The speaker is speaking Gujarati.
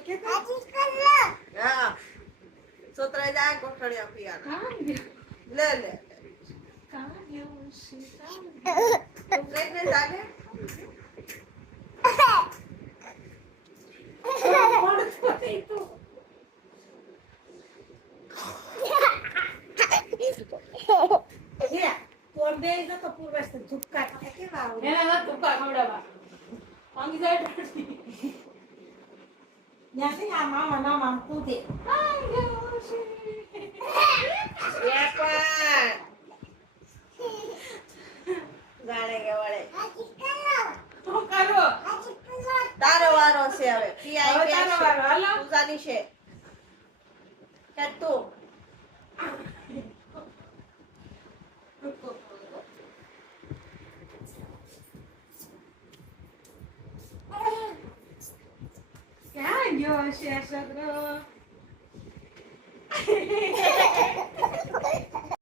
કે હા સોતરાઈ જાય કોઠડિયા પિયાના લે લે તું કઈ ને જાગે તારો વારો છે હવે પીઆઈ પૂજાની છે તું ક્યાં ગયો છે છોકરો